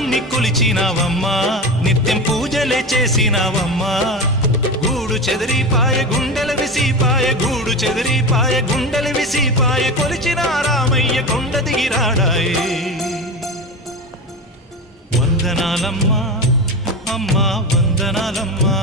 రాముణ్ణి కొలిచినావమ్మా నిత్యం పూజలే చేసినావమ్మా గూడు చెదిరిపాయ గుండెల విసిపాయ గూడు చెదిరిపాయ గుండెల విసిపాయ కొలిచిన రామయ్య కొండ దిగిరాడాయే వందనాలమ్మా అమ్మా వందనాలమ్మా